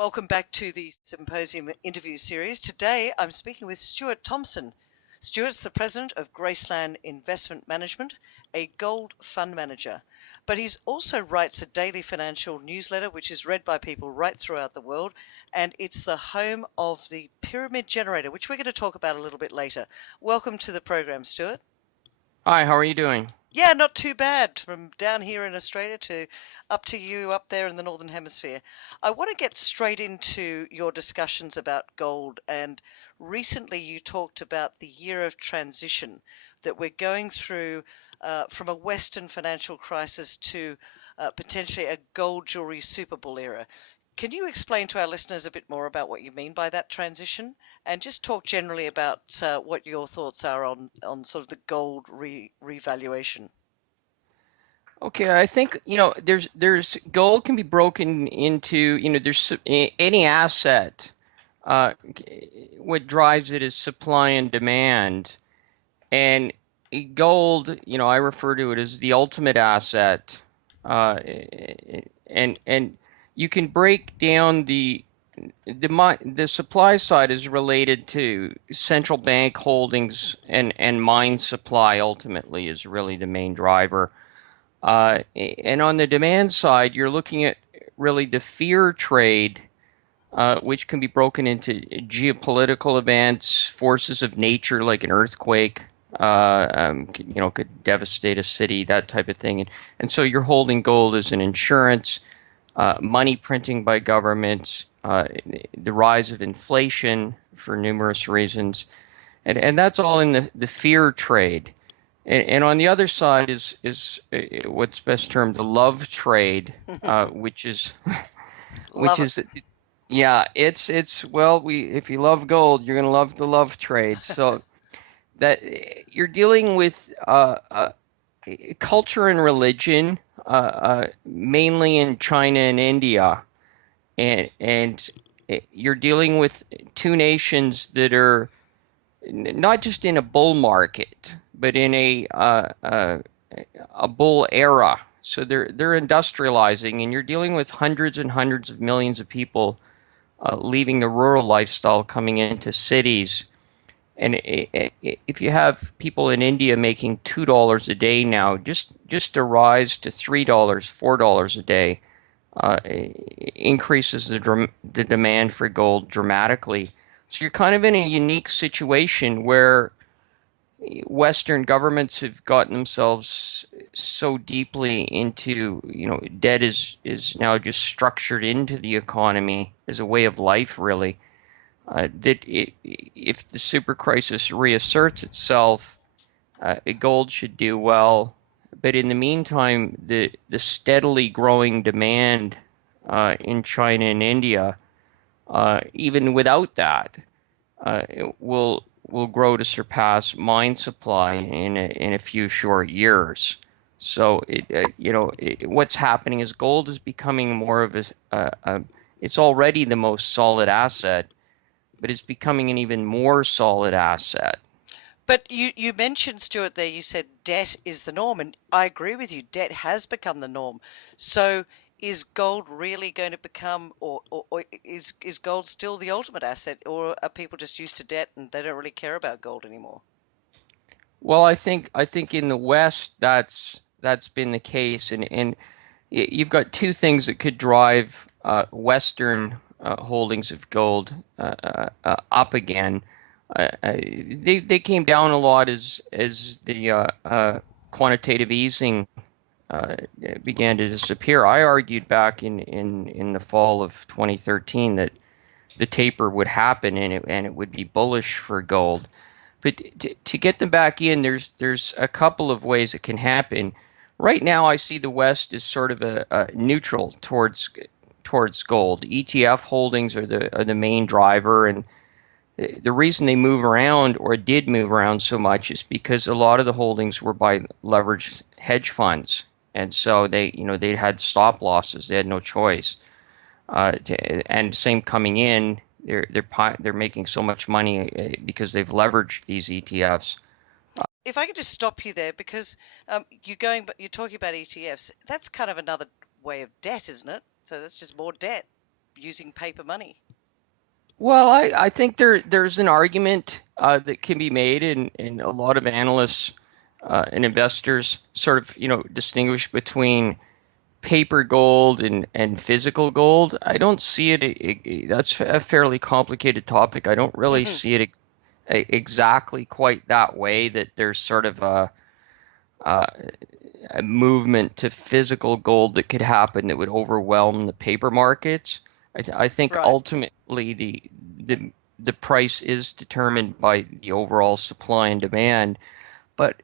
Welcome back to the Symposium interview series. Today I'm speaking with Stewart Thomson. Stewart's the president of Graceland Investment Management, a gold fund manager. But he also writes a daily financial newsletter which is read by people right throughout the world, and it's the home of the Pyramid Generator, which we're going to talk about a little bit later. Welcome to the program, Stewart. Hi, how are you doing? Yeah, not too bad. From down here in Australia to up to you up there in the Northern Hemisphere. I want to get straight into your discussions about gold. And recently you talked about the year of transition that we're going through from a Western financial crisis to potentially a gold jewelry super bull era. Can you explain to our listeners a bit more about what you mean by that transition? And just talk generally about what your thoughts are on sort of the gold revaluation. Okay, I think, there's gold can be broken into, there's any asset. What drives it is supply and demand. And gold, I refer to it as the ultimate asset. Uh, and you can break down the supply side is related to central bank holdings and mine supply ultimately is really the main driver. And on the demand side, you're looking at really the fear trade, which can be broken into geopolitical events, forces of nature like an earthquake, could devastate a city, that type of thing. And so you're holding gold as an insurance, money printing by governments, the rise of inflation for numerous reasons. And that's all in the fear trade. And on the other side is what's best termed the love trade, which is which Love it. is yeah, it's well, we if you love gold, you're gonna love the love trade. So that you're dealing with culture and religion, mainly in China and India, and you're dealing with two nations that are not just in a bull market, but in a bull era. So they're industrializing, and you're dealing with hundreds and hundreds of millions of people leaving the rural lifestyle, coming into cities. And if you have people in India making $2 a day now, just a rise to $3, $4 a day, increases the demand for gold dramatically. So you're kind of in a unique situation where Western governments have gotten themselves so deeply into, debt is now just structured into the economy as a way of life, really. If the super crisis reasserts itself, gold should do well. But in the meantime, the steadily growing demand in China and India, even without that, will grow to surpass mine supply in a few short years. So what's happening is gold is becoming more of it's already the most solid asset, but it's becoming an even more solid asset. But you mentioned, Stuart, there, you said debt is the norm, and I agree with you. Debt has become the norm. So is gold really going to become, or is gold still the ultimate asset, or are people just used to debt and they don't really care about gold anymore? Well, I think in the West that's been the case, and you've got two things that could drive Western holdings of gold up again. They came down a lot as the quantitative easing uh, began to disappear. I argued back in the fall of 2013 that the taper would happen and it would be bullish for gold. But to get them back in, there's a couple of ways it can happen. Right now, I see the West as sort of a neutral towards gold. ETF holdings are the main driver, and the reason they move around or did move around so much is because a lot of the holdings were by leveraged hedge funds, and so they had stop losses. They had no choice. And same coming in, they're making so much money because they've leveraged these ETFs. If I could just stop you there, because you're talking about ETFs. That's kind of another way of debt, isn't it? So that's just more debt. using paper money. Well, I think there's an argument that can be made, and a lot of analysts and investors sort of, distinguish between paper gold and physical gold. I don't see that's a fairly complicated topic. I don't really see it exactly quite that way, that there's sort of a, a movement to physical gold that could happen that would overwhelm the paper markets. I think Right. ultimately the the price is determined by the overall supply and demand. But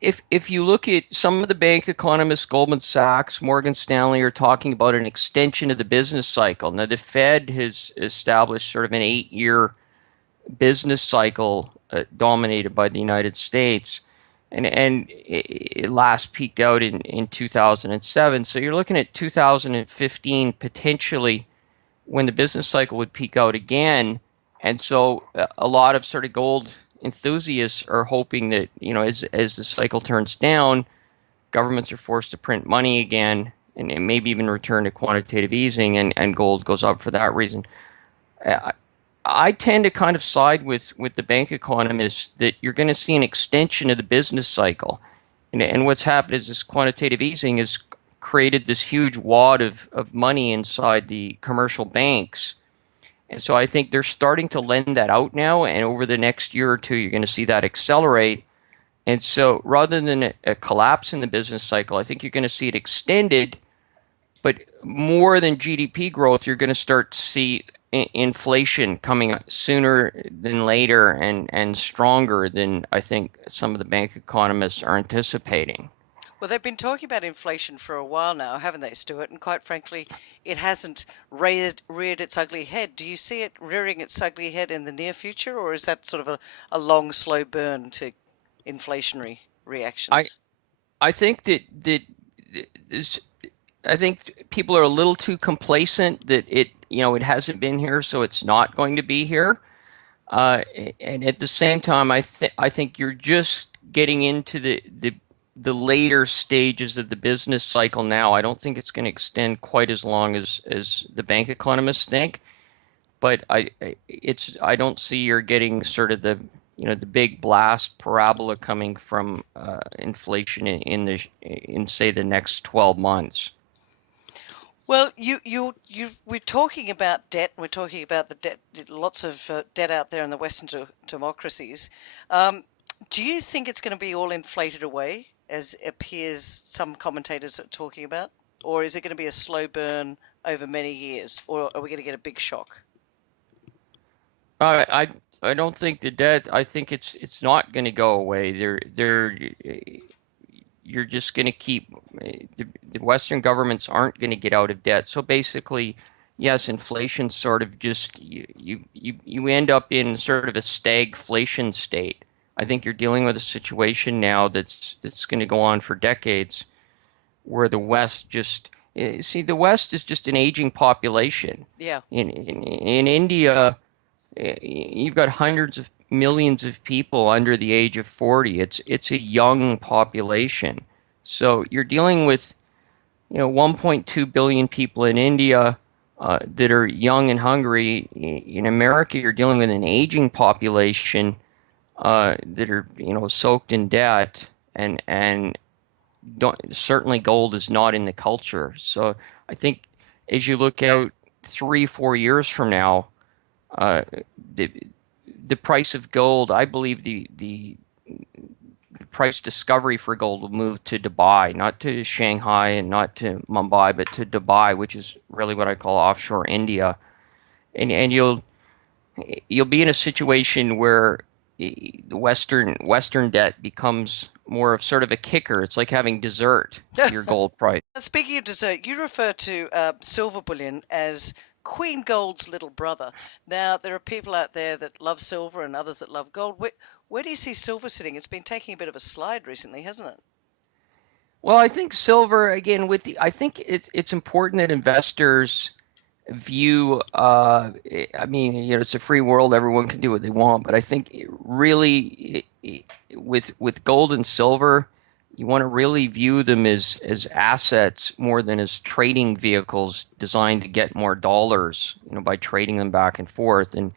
if you look at some of the bank economists, Goldman Sachs, Morgan Stanley, are talking about an extension of the business cycle. Now, the Fed has established sort of an 8-year business cycle dominated by the United States, and it last peaked out in 2007. So you're looking at 2015 potentially when the business cycle would peak out again. And so a lot of sort of gold enthusiasts are hoping that, as the cycle turns down, governments are forced to print money again and maybe even return to quantitative easing, and gold goes up for that reason. I, I tend to kind of side with the bank economists that you're going to see an extension of the business cycle. And what's happened is this quantitative easing has created this huge wad of money inside the commercial banks. And so I think they're starting to lend that out now. And over the next year or two, you're going to see that accelerate. And so rather than a collapse in the business cycle, I think you're going to see it extended. But more than GDP growth, you're going to start to see inflation coming sooner than later, and stronger than I think some of the bank economists are anticipating. Well, they've been talking about inflation for a while now, haven't they, Stuart? And quite frankly, it hasn't reared its ugly head. Do you see it rearing its ugly head in the near future, or is that sort of a long, slow burn to inflationary I reactions? I think that this I think people are a little too complacent that it hasn't been here, so it's not going to be here. Uh, and at the same time, I think you're just getting into the later stages of the business cycle now. I don't think it's going to extend quite as long as the bank economists think. But I don't see you're getting sort of the big blast parabola coming from inflation in say the next 12 months. Well, we're talking about debt. We're talking about the debt, lots of debt out there in the Western democracies. Um, do you think it's going to be all inflated away, as appears some commentators are talking about, or is it going to be a slow burn over many years, or are we going to get a big shock? I don't think the debt. I think it's not going to go away. You're just going to keep the Western governments aren't going to get out of debt. So basically, yes, inflation sort of just you end up in sort of a stagflation state. I think you're dealing with a situation now that's going to go on for decades, where the West just see the West is just an aging population. Yeah. In India, you've got hundreds of millions of people under the age of 40. It's a young population. So you're dealing with, 1.2 billion people in India that are young and hungry. In America, you're dealing with an aging population that are, soaked in debt, and certainly gold is not in the culture. So I think as you look out 3, 4 years from now, uh, the the price of gold, I believe the price discovery for gold will move to Dubai, not to Shanghai and not to Mumbai, but to Dubai, which is really what I call offshore India. And you'll be in a situation where the Western debt becomes more of sort of a kicker. It's like having dessert to your gold price. Speaking of dessert, you refer to silver bullion as Queen Gold's little brother. Now, there are people out there that love silver and others that love gold. Where do you see silver sitting? It's been taking a bit of a slide recently, hasn't it? Well, I think silver again I think it's important that investors view I mean, it's a free world, everyone can do what they want, but I think really with gold and silver, you want to really view them as assets more than as trading vehicles designed to get more dollars, by trading them back and forth. And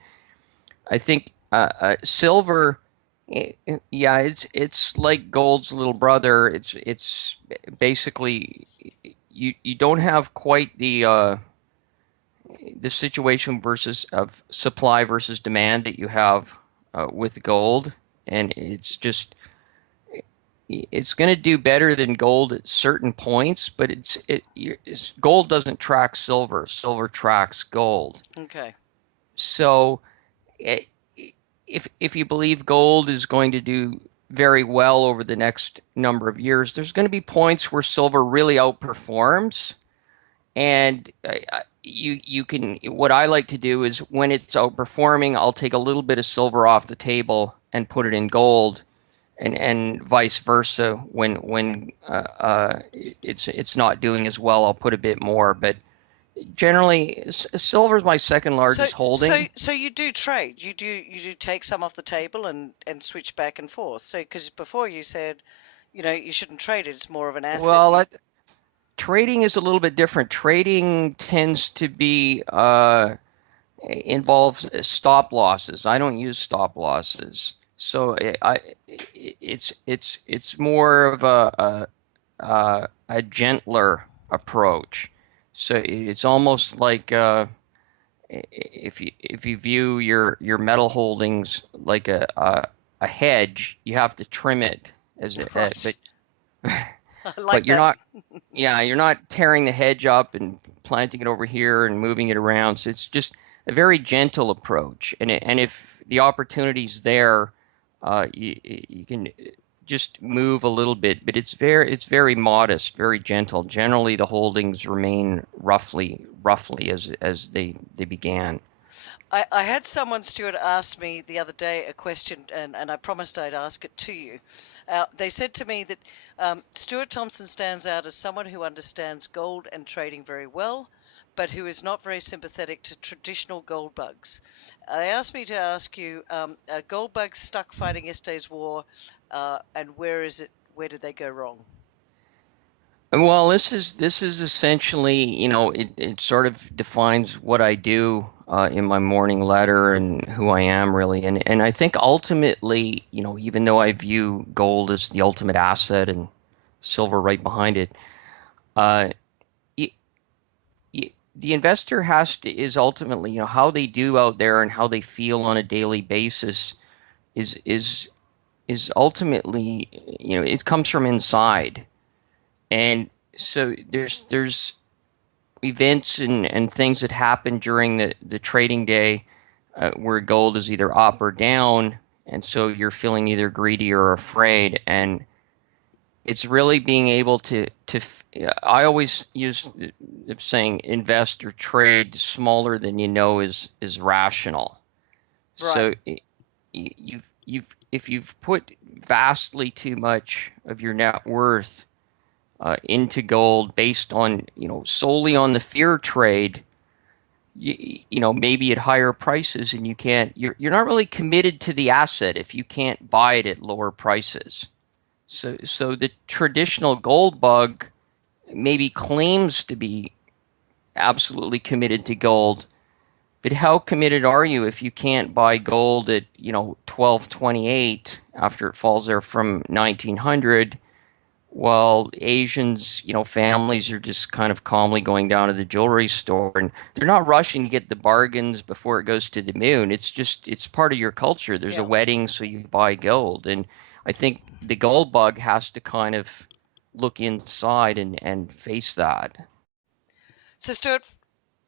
I think silver, yeah, it's like gold's little brother. It's basically you don't have quite the situation versus of supply versus demand that you have with gold, and it's going to do better than gold at certain points, but gold doesn't track silver. Silver tracks gold. Okay. So it, if you believe gold is going to do very well over the next number of years, there's going to be points where silver really outperforms. And you can what I like to do is when it's outperforming, I'll take a little bit of silver off the table and put it in gold, and vice versa. When it's not doing as well, I'll put a bit more. But generally, silver is my second So largest holding. so you do trade. You do take some off the table and switch back and forth. So because before you said, you shouldn't trade it. It's more of an asset. Well, trading is a little bit different. Trading tends to be involves stop losses. I don't use stop losses, so it's more of a gentler approach. So it's almost like if you view your metal holdings like a hedge, you have to trim it Right. but I but like you're that. not yeah, you're not tearing the hedge up and planting it over here and moving it around. So it's just a very gentle approach. And if the opportunity's there, you can just move a little bit, but it's very modest, very gentle. Generally, the holdings remain roughly as they began. I had someone, Stuart, ask me the other day a question, and I promised I'd ask it to you. They said to me that Stewart Thomson stands out as someone who understands gold and trading very well, but who is not very sympathetic to traditional gold bugs. They asked me to ask you, are gold bugs stuck fighting yesterday's war, and where is it? Where did they go wrong? Well, this is essentially, it sort of defines what I do in my morning letter and who I am really. And I think ultimately, even though I view gold as the ultimate asset and silver right behind it, uh, y the investor is ultimately, how they do out there and how they feel on a daily basis is is is ultimately, it comes from inside. And so there's events and things that happen during the trading day where gold is either up or down, and so you're feeling either greedy or afraid. And it's really being able to I always use the saying invest or trade smaller than you know is rational. Right. So you've if you've put vastly too much of your net worth into gold based on, solely on the fear trade, maybe at higher prices, and you're not really committed to the asset if you can't buy it at lower prices. So the traditional gold bug maybe claims to be absolutely committed to gold, but how committed are you if you can't buy gold at, 1228 after it falls there from 1900? While Asians, families are just kind of calmly going down to the jewelry store, and they're not rushing to get the bargains before it goes to the moon. It's part of your culture. There's a Yeah. wedding, so you buy gold. And I think the gold bug has to kind of look inside and face that. So, Stuart,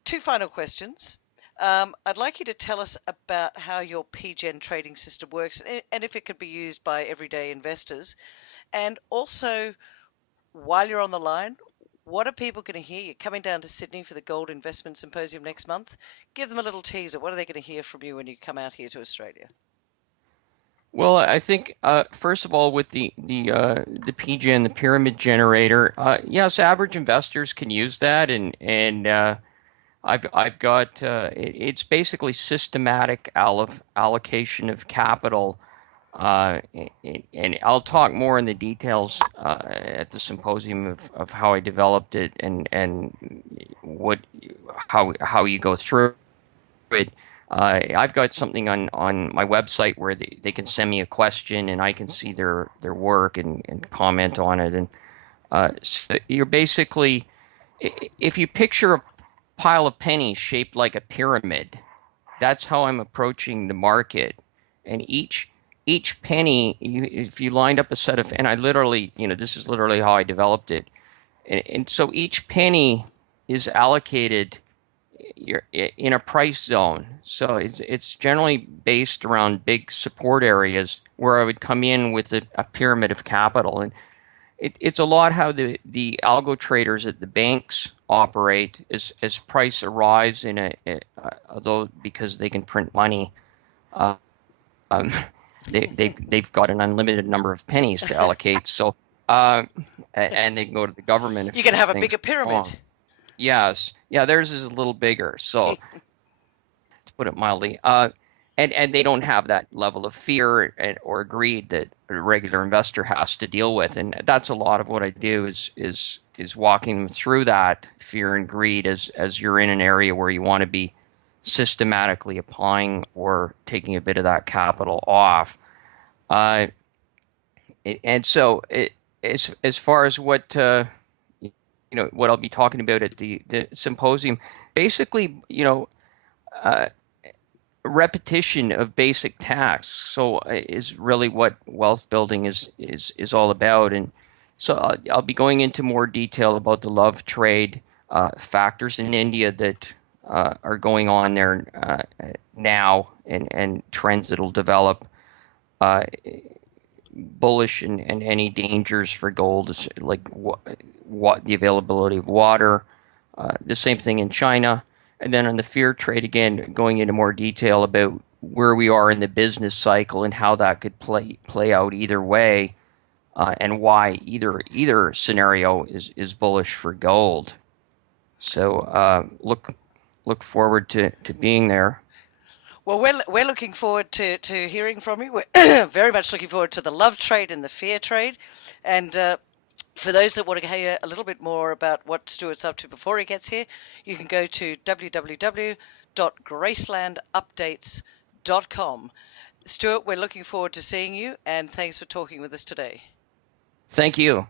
two final questions. I'd like you to tell us about how your PGen trading system works and if it could be used by everyday investors. And also, while you're on the line, what are people going to hear? You're coming down to Sydney for the Gold Investment Symposium next month. Give them a little teaser. What are they going to hear from you when you come out here to Australia? Well, I think first of all, with the PGN, the pyramid generator, yes, average investors can use that, and I've got it's basically systematic allocation of capital And I'll talk more in the details at the symposium of how I developed it and what how you go through it. I've got something on my website where they can send me a question and I can see their work and comment on it. And so you're basically, if you picture a pile of pennies shaped like a pyramid, that's how I'm approaching the market. And each penny, if you lined up a set of, and I literally, this is literally how I developed it. And so each penny is allocated in a price zone. So it's generally based around big support areas where I would come in with a pyramid of capital. And it's a lot how the algo traders at the banks operate as price arrives although because they can print money, uh, um, they've got an unlimited number of pennies to allocate. So uh, and they can go to the government You if can have a things bigger go pyramid. wrong. Yes, yeah, theirs is a little bigger. So to put it mildly. And they don't have that level of fear or greed that a regular investor has to deal with. And that's a lot of what I do is walking them through that fear and greed as you're in an area where you want to be systematically applying or taking a bit of that capital off. Uh, and so as far as what I'll be talking about at the symposium, basically, uh, repetition of basic tasks. So is really what wealth building is all about. And so I'll be going into more detail about the love trade factors in India that are going on there now and trends that'll develop. Uh, Bullish and any dangers for gold is like what the availability of water. The same thing in China. And then on the fear trade, again, going into more detail about where we are in the business cycle and how that could play out either way, and why either scenario is bullish for gold. So look forward to being there. Well, we're looking forward to hearing from you. We're very much looking forward to the love trade and the fear trade. And for those that want to hear a little bit more about what Stuart's up to before he gets here, you can go to www.gracelandupdates.com. Stuart, we're looking forward to seeing you, and thanks for talking with us today. Thank you.